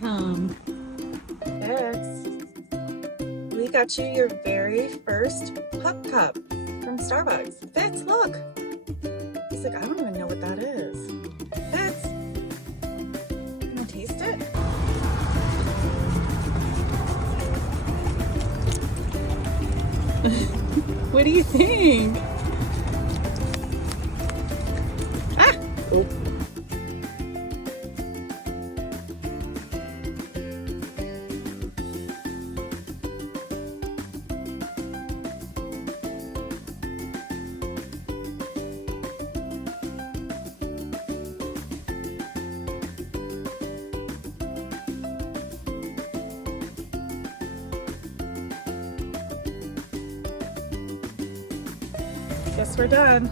Welcome. Fitz, we got you your very first pup cup from Starbucks. Fitz, look. He's like, I don't even know what that is. Fitz, you want to taste it? What do you think? Ah! Oh. Guess we're done.